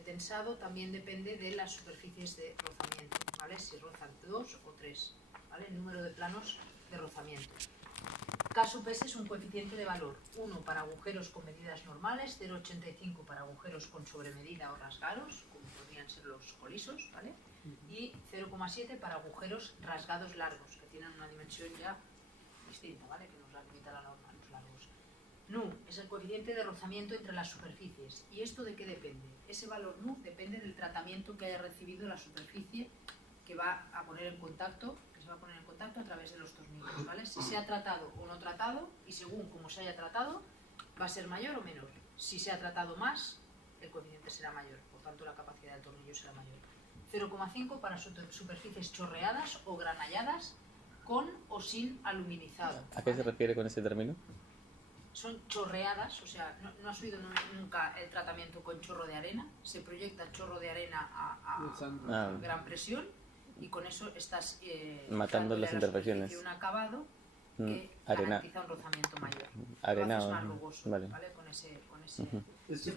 pretensado también depende de las superficies de rozamiento, ¿vale? Si rozan 2 o 3, ¿vale? El número de planos de rozamiento. K sub S es un coeficiente de valor, 1 para agujeros con medidas normales, 0,85 para agujeros con sobremedida o rasgados, como podrían ser los colisos, ¿vale? Y 0,7 para agujeros rasgados largos, que tienen una dimensión ya distinta, ¿vale? Que nos la limita la norma, los largos. Nu es el coeficiente de rozamiento entre las superficies. ¿Y esto de qué depende? Ese valor nu depende del tratamiento que haya recibido la superficie que va a poner en contacto, que se va a poner en contacto a través de los tornillos, ¿vale? Si se ha tratado o no tratado, y según cómo se haya tratado, va a ser mayor o menor. Si se ha tratado más, el coeficiente será mayor, por tanto la capacidad del tornillo será mayor. 0,5 para superficies chorreadas o granalladas con o sin aluminizado. ¿A qué se refiere con ese término? Son chorreadas, o sea, no has oído nunca el tratamiento con chorro de arena. Se proyecta chorro de arena a gran presión y con eso estás matando las imperfecciones. Un acabado que garantiza un rozamiento mayor. Arenado. Más rugoso, vale. ¿vale? Con ese ¿Esto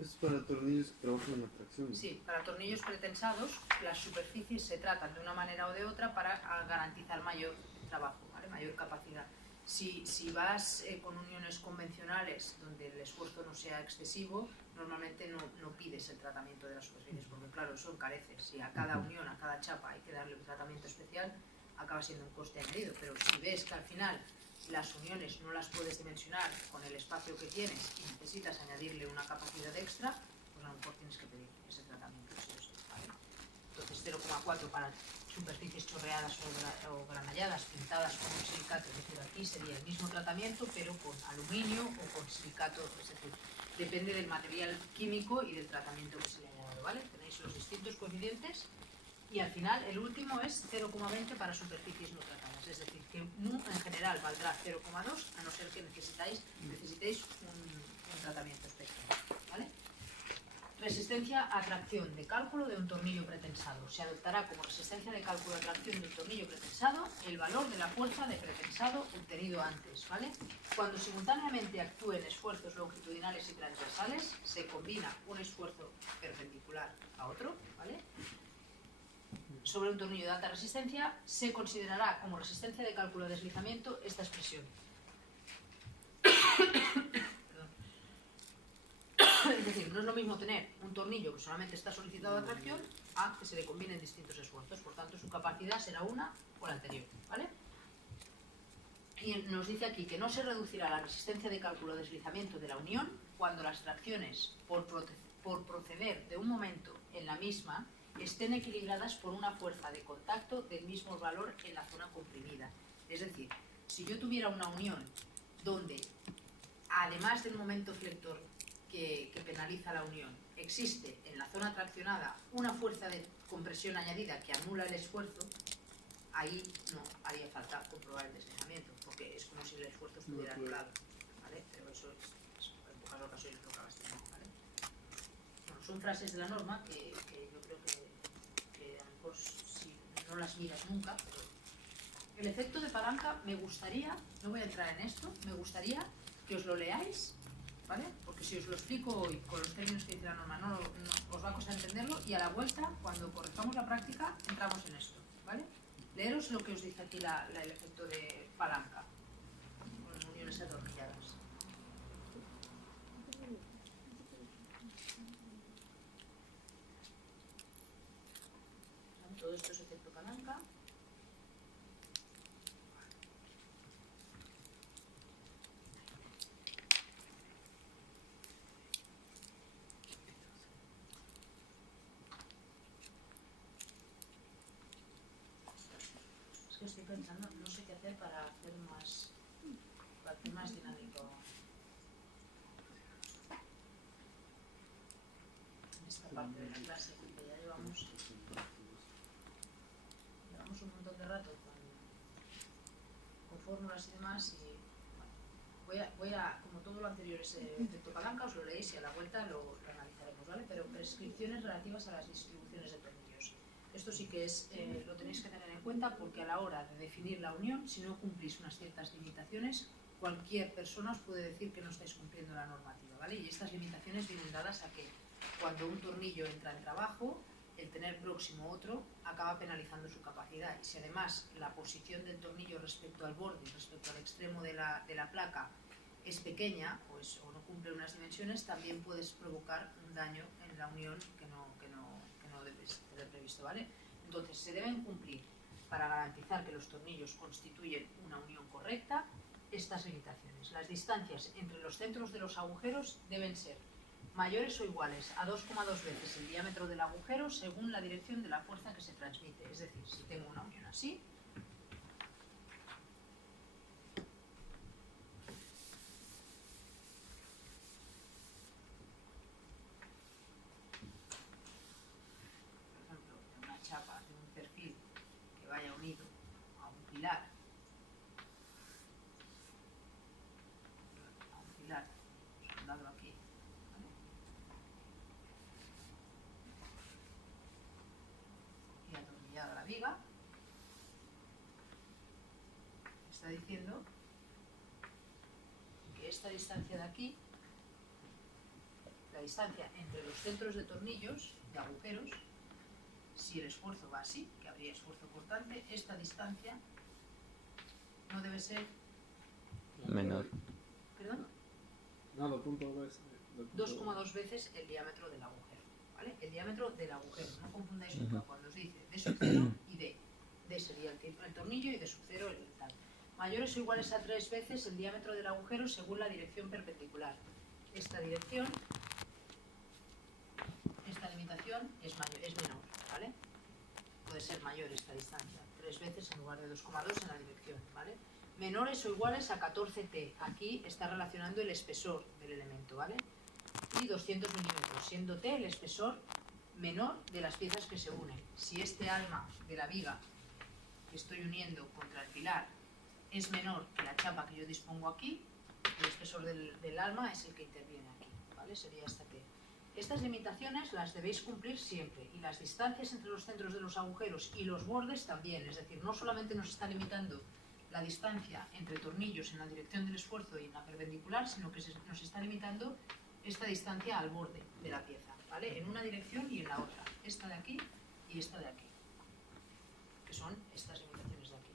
es para tornillos que trabajan en tracción? Sí, para tornillos pretensados las superficies se tratan de una manera o de otra para garantizar mayor trabajo, ¿vale? Mayor capacidad. Si vas con uniones convencionales donde el esfuerzo no sea excesivo, normalmente no pides el tratamiento de las superficies, porque claro, eso encarece. Si a cada unión, a cada chapa hay que darle un tratamiento especial, acaba siendo un coste añadido. Pero si ves que al final las uniones no las puedes dimensionar con el espacio que tienes y necesitas añadirle una capacidad extra, pues a lo mejor tienes que pedir ese tratamiento. ¿Vale? Entonces 0,4 para superficies chorreadas o granalladas pintadas con un silicato, es decir, aquí sería el mismo tratamiento pero con aluminio o con silicato, es decir, depende del material químico y del tratamiento que se le haya dado, ¿vale? Tenéis los distintos coeficientes y al final el último es 0,20 para superficies no tratadas, es decir, que nu en general valdrá 0,2 a no ser que necesitéis un tratamiento especial, ¿vale? Resistencia a tracción de cálculo de un tornillo pretensado. Se adoptará como resistencia de cálculo a tracción de un tornillo pretensado el valor de la fuerza de pretensado obtenido antes, ¿vale? Cuando simultáneamente actúen esfuerzos longitudinales y transversales, se combina un esfuerzo perpendicular a otro, ¿vale? Sobre un tornillo de alta resistencia, se considerará como resistencia de cálculo de deslizamiento esta expresión. Es decir, no es lo mismo tener un tornillo que solamente está solicitado a tracción a que se le combinen distintos esfuerzos. Por tanto, su capacidad será una o la anterior, ¿vale? Y nos dice aquí que no se reducirá la resistencia de cálculo de deslizamiento de la unión cuando las tracciones por proceder de un momento en la misma estén equilibradas por una fuerza de contacto del mismo valor en la zona comprimida. Es decir, si yo tuviera una unión donde, además del momento flector que penaliza la unión, existe en la zona traccionada una fuerza de compresión añadida que anula el esfuerzo, ahí no haría falta comprobar el deslizamiento, porque es como si el esfuerzo estuviera anulado, ¿vale? Pero eso es en pocas ocasiones lo que abastecemos, ¿vale? Bueno, son frases de la norma que yo creo que a lo mejor si no las miras nunca, pero el efecto de palanca me gustaría, no voy a entrar en esto, me gustaría que os lo leáis, ¿vale? Porque si os lo explico hoy con los términos que dice la norma no os va a costar entenderlo y a la vuelta, cuando corrijamos la práctica, entramos en esto, ¿vale? Leeros lo que os dice aquí el efecto de palanca con uniones atornilladas. Todo esto es efecto palanca. Es que estoy pensando, no sé qué hacer para hacer más dinámico en esta parte de la clase, porque ya llevamos un montón de rato con fórmulas y demás y bueno, voy a, como todo lo anterior es efecto palanca, os lo leéis y a la vuelta lo analizaremos, ¿vale? Pero prescripciones relativas a las distribuciones de tornillos. Esto sí que es, lo tenéis que tener en cuenta porque a la hora de definir la unión, si no cumplís unas ciertas limitaciones, cualquier persona os puede decir que no estáis cumpliendo la normativa, ¿vale? Y estas limitaciones vienen dadas a que cuando un tornillo entra en trabajo, el tener próximo otro acaba penalizando su capacidad. Y si además la posición del tornillo respecto al borde, respecto al extremo de la placa, es pequeña pues, o no cumple unas dimensiones, también puedes provocar un daño en la unión que no debes tener previsto, ¿vale? Entonces se deben cumplir, para garantizar que los tornillos constituyen una unión correcta, estas limitaciones. Las distancias entre los centros de los agujeros deben ser mayores o iguales a 2,2 veces el diámetro del agujero según la dirección de la fuerza que se transmite. Es decir, si tengo una unión así, por ejemplo, de una chapa de un perfil que vaya unido a un pilar, soldado aquí, ¿vale? Y atornillado a la viga, está diciendo que esta distancia de aquí, la distancia entre los centros de tornillos, de agujeros, si el esfuerzo va así, que habría esfuerzo cortante, esta distancia no debe ser menor. ¿Perdón? No, 2,2 veces el diámetro del agujero, ¿vale? El diámetro del agujero, no confundáis nunca cuando os dice de sub 0 y D. D sería el tornillo y de sub 0 el tal. Mayores o iguales a 3 veces el diámetro del agujero según la dirección perpendicular. Esta dirección, esta limitación es menor, ¿vale? Puede ser mayor esta distancia, 3 veces en lugar de 2,2 en la dirección, ¿vale? Menores o iguales a 14T. Aquí está relacionando el espesor del elemento, ¿vale? Y 200 milímetros, siendo T el espesor menor de las piezas que se unen. Si este alma de la viga que estoy uniendo contra el pilar es menor que la chapa que yo dispongo aquí, el espesor del alma es el que interviene aquí, ¿vale? Sería esta T. Estas limitaciones las debéis cumplir siempre, y las distancias entre los centros de los agujeros y los bordes también. Es decir, no solamente nos está limitando la distancia entre tornillos en la dirección del esfuerzo y en la perpendicular, sino que nos está limitando esta distancia al borde de la pieza, ¿vale? En una dirección y en la otra, esta de aquí y esta de aquí, que son estas limitaciones de aquí.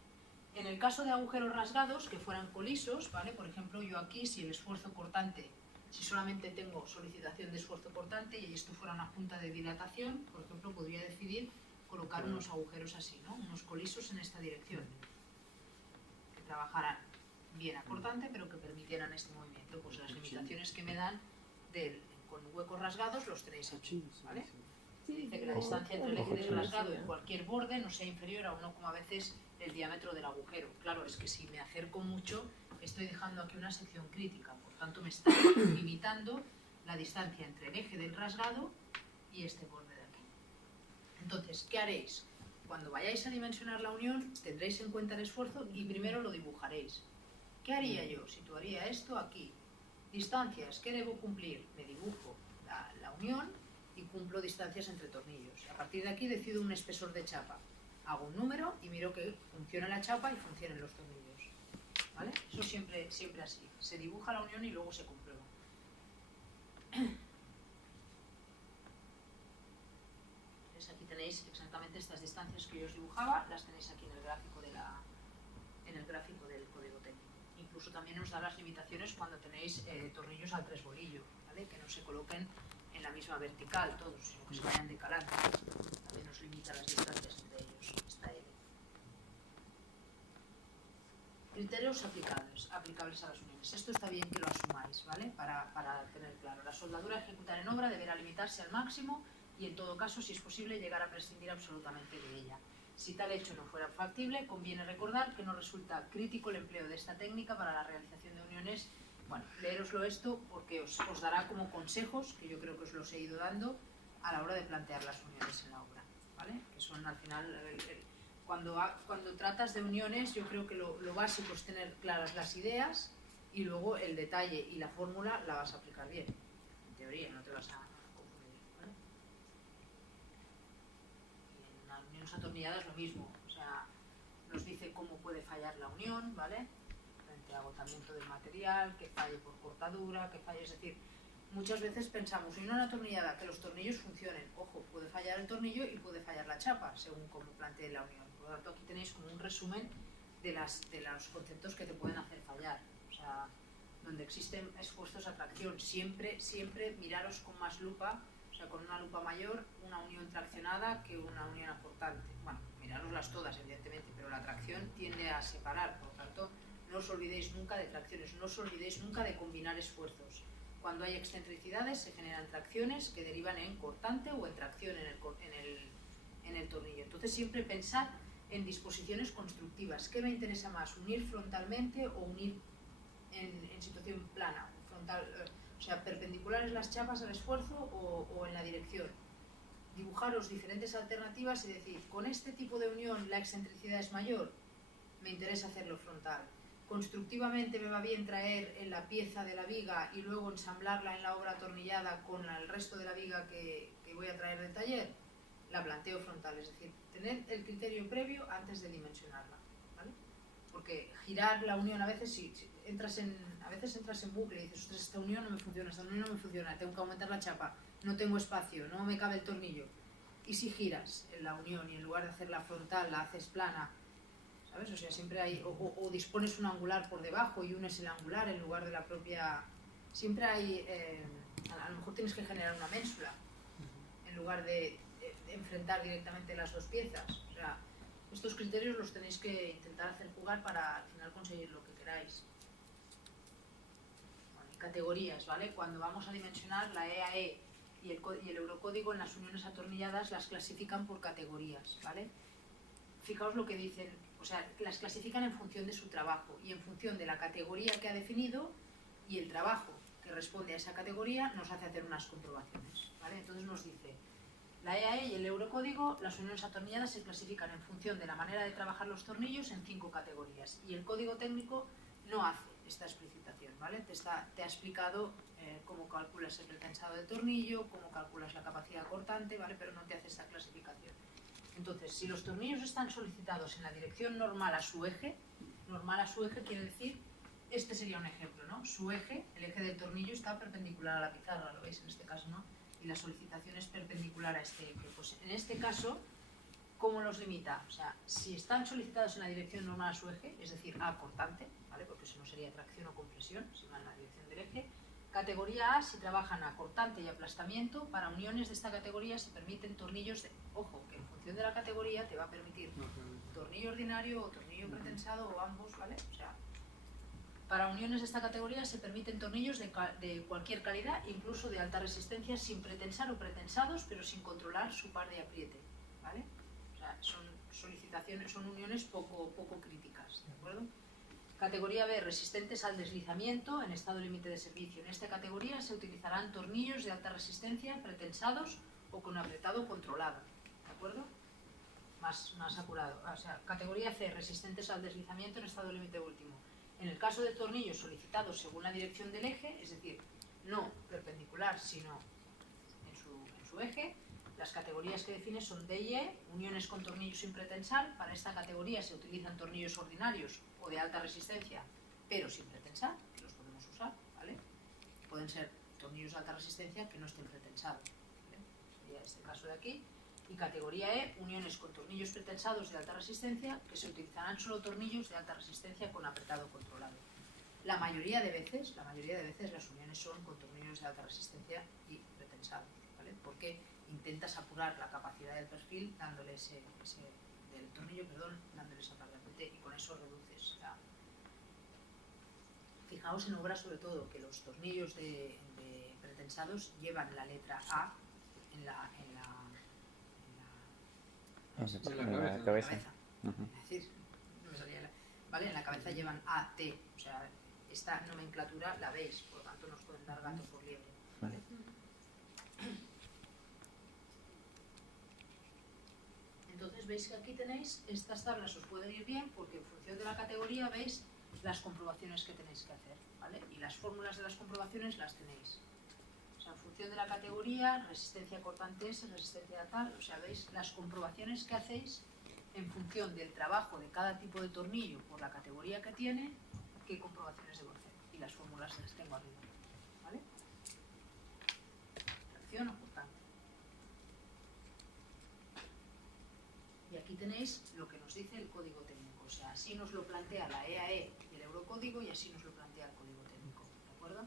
En el caso de agujeros rasgados que fueran colisos, ¿vale? Por ejemplo, yo aquí, si el esfuerzo cortante, si solamente tengo solicitación de esfuerzo cortante y esto fuera una junta de dilatación, por ejemplo, podría decidir colocar unos agujeros así, ¿no? Unos colisos en esta dirección, que trabajaran bien a cortante, pero que permitieran este movimiento. Pues las limitaciones que me dan con huecos rasgados los tenéis aquí, ¿vale? Dice que la distancia entre el eje del rasgado y cualquier borde no sea inferior a 1,2 veces el diámetro del agujero. Claro, es que si me acerco mucho, estoy dejando aquí una sección crítica, por tanto me está limitando la distancia entre el eje del rasgado y este borde de aquí. Entonces, ¿qué haréis? Cuando vayáis a dimensionar la unión, tendréis en cuenta el esfuerzo y primero lo dibujaréis. ¿Qué haría yo? Situaría esto aquí. Distancias, ¿qué debo cumplir? Me dibujo la unión y cumplo distancias entre tornillos. A partir de aquí decido un espesor de chapa. Hago un número y miro que funciona la chapa y funcionen los tornillos, ¿vale? Eso siempre así. Se dibuja la unión y luego se comprueba. Entonces aquí tenéis exactamente estas distancias que yo os dibujaba, las tenéis aquí en el gráfico del código técnico. Incluso también os da las limitaciones cuando tenéis tornillos al 3 bolillo, ¿vale? Que no se coloquen en la misma vertical todos, sino que se vayan decalando. También nos limita las distancias entre ellos, esta L. Criterios aplicables a las uniones. Esto está bien que lo asumáis, ¿vale? Para tener claro. La soldadura a ejecutar en obra deberá limitarse al máximo y, en todo caso, si es posible, llegar a prescindir absolutamente de ella. Si tal hecho no fuera factible, conviene recordar que no resulta crítico el empleo de esta técnica para la realización de uniones. Bueno, leéroslo esto porque os dará como consejos, que yo creo que os los he ido dando, a la hora de plantear las uniones en la obra, ¿vale? Que son al final, cuando tratas de uniones, yo creo que lo básico es tener claras las ideas y luego el detalle y la fórmula la vas a aplicar bien. En teoría, no te vas a confundir, ¿vale? Y en las uniones atornilladas lo mismo, o sea, nos dice cómo puede fallar la unión, ¿vale? Frente a agotamiento del material, que falle por cortadura, que falle, es decir, muchas veces pensamos en una atornillada, que los tornillos funcionen. Ojo, puede fallar el tornillo y puede fallar la chapa, según como plantee la unión. Por lo tanto, aquí tenéis como un resumen de los conceptos que te pueden hacer fallar. O sea, donde existen esfuerzos a tracción, siempre miraros con más lupa, o sea, con una lupa mayor, una unión traccionada que una unión aportante. Bueno, miraroslas todas, evidentemente, pero la tracción tiende a separar, por lo tanto, no os olvidéis nunca de tracciones, no os olvidéis nunca de combinar esfuerzos. Cuando hay excentricidades se generan tracciones que derivan en cortante o en tracción en el tornillo. Entonces siempre pensad en disposiciones constructivas. ¿Qué me interesa más? ¿Unir frontalmente o unir en situación plana? O sea, perpendiculares las chapas al esfuerzo o en la dirección. Dibujaros diferentes alternativas y decir, con este tipo de unión la excentricidad es mayor, me interesa hacerlo frontal. Constructivamente me va bien traer en la pieza de la viga y luego ensamblarla en la obra atornillada con el resto de la viga que voy a traer del taller, la planteo frontal, es decir, tener el criterio previo antes de dimensionarla, ¿vale? Porque girar la unión a veces, si entras en bucle y dices, ostras, esta unión no me funciona, tengo que aumentar la chapa, no tengo espacio, no me cabe el tornillo. Y si giras en la unión y en lugar de hacerla frontal la haces plana, ¿sabes? O sea, siempre hay, o dispones un angular por debajo y unes el angular en lugar de la propia... Siempre hay, a lo mejor tienes que generar una ménsula en lugar de enfrentar directamente las dos piezas. O sea, estos criterios los tenéis que intentar hacer jugar para al final conseguir lo que queráis. Bueno, y categorías, ¿vale? Cuando vamos a dimensionar, la EAE y el Eurocódigo en las uniones atornilladas las clasifican por categorías, ¿vale? Fijaos lo que dicen, o sea, las clasifican en función de su trabajo y en función de la categoría que ha definido y el trabajo que responde a esa categoría nos hace hacer unas comprobaciones, ¿vale? Entonces nos dice, la EAE y el Eurocódigo, las uniones atornilladas se clasifican en función de la manera de trabajar los tornillos en 5 categorías y el código técnico no hace esta explicitación, ¿vale? Te ha explicado cómo calculas el pretensado del tornillo, cómo calculas la capacidad cortante, ¿vale? Pero no te hace esta clasificación. Entonces, si los tornillos están solicitados en la dirección normal a su eje quiere decir, este sería un ejemplo, ¿no? Su eje, el eje del tornillo está perpendicular a la pizarra, lo veis en este caso, ¿no? Y la solicitación es perpendicular a este eje. Pues en este caso, ¿cómo los limita? O sea, si están solicitados en la dirección normal a su eje, es decir, A cortante, ¿vale? Porque eso no sería tracción o compresión, si van en la dirección del eje. Categoría A, si trabajan a cortante y aplastamiento, para uniones de esta categoría se permiten tornillos de... Ojo, que en función de la categoría te va a permitir tornillo ordinario o tornillo pretensado o ambos, ¿vale? O sea, para uniones de esta categoría se permiten tornillos de cualquier calidad, incluso de alta resistencia, sin pretensar o pretensados, pero sin controlar su par de apriete, ¿vale? O sea, son solicitaciones, son uniones poco críticas, ¿de acuerdo? Categoría B, resistentes al deslizamiento en estado límite de servicio. En esta categoría se utilizarán tornillos de alta resistencia, pretensados o con apretado controlado, ¿de acuerdo? Más acurado. O sea, categoría C, resistentes al deslizamiento en estado límite último. En el caso de tornillos solicitados según la dirección del eje, es decir, no perpendicular, sino en su eje, las categorías que define son D y E, uniones con tornillos sin pretensar. Para esta categoría se utilizan tornillos ordinarios o de alta resistencia, pero sin pretensar, que los podemos usar, ¿vale? Pueden ser tornillos de alta resistencia que no estén pretensados, ¿vale? Sería este caso de aquí. Y categoría E, uniones con tornillos pretensados de alta resistencia, que se utilizarán solo tornillos de alta resistencia con apretado controlado. La mayoría de veces las uniones son con tornillos de alta resistencia y pretensados, ¿vale? Porque intentas apurar la capacidad del perfil dándole del tornillo, dándole esa parte de apriete y con eso reduces. Fijaos en obra sobre todo que los tornillos de pretensados llevan la letra A en la cabeza. Es decir, no me salía ¿vale? En la cabeza llevan A, T, o sea, esta nomenclatura la veis, por lo tanto nos pueden dar gato por liebre, ¿vale? Entonces veis que aquí tenéis, estas tablas os pueden ir bien porque en función de la categoría veis las comprobaciones que tenéis que hacer, ¿vale? Y las fórmulas de las comprobaciones las tenéis. O sea, en función de la categoría, resistencia cortante S, resistencia tal, o sea, veis las comprobaciones que hacéis en función del trabajo de cada tipo de tornillo por la categoría que tiene, qué comprobaciones debo hacer. Y las fórmulas las tengo arriba, ¿vale? atracción o por tanto. Y aquí tenéis lo que nos dice el código técnico, o sea, así nos lo plantea la EAE y el Eurocódigo y así nos lo plantea el código técnico, ¿de acuerdo?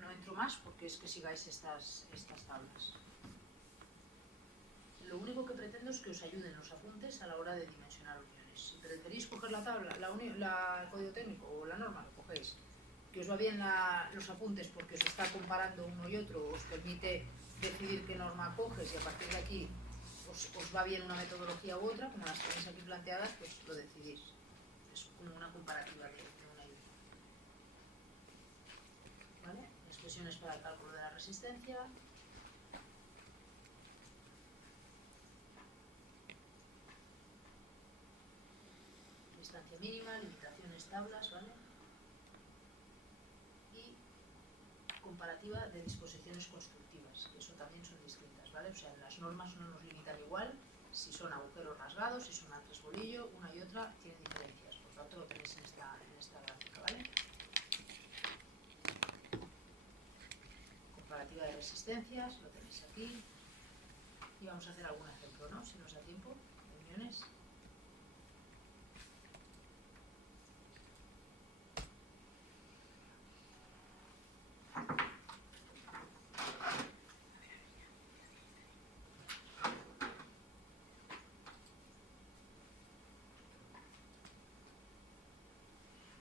No entro más porque es que sigáis estas tablas. Lo único que pretendo es que os ayuden los apuntes a la hora de dimensionar uniones. Si preferís coger la tabla, el código técnico o la norma, lo cogéis. Que os va bien los apuntes porque os está comparando uno y otro, os permite decidir qué norma coges y a partir de aquí os va bien una metodología u otra, como las tenéis aquí planteadas, pues lo decidís. Es como una comparativa de una y otra. ¿Vale? Expresiones para el cálculo de la resistencia. Distancia mínima, limitaciones, tablas, ¿vale? Y comparativa de disposiciones constructivas, que eso también son distintas, ¿vale? O sea, las normas no nos limitan igual si son agujeros rasgados, si son a tres bolillo, una y otra tienen diferencias, por tanto lo tenéis en esta gráfica, ¿vale? Comparativa de resistencias, lo tenéis aquí. Y vamos a hacer algún ejemplo, ¿no? Si nos da tiempo, de uniones.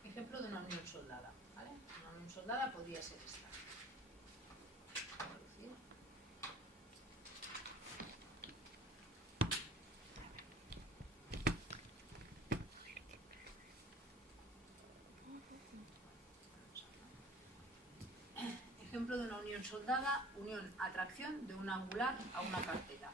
Ejemplo de una unión soldada, ¿vale? Una unión soldada podría ser esta. Ejemplo de una unión soldada, unión atracción de un angular a una cartela.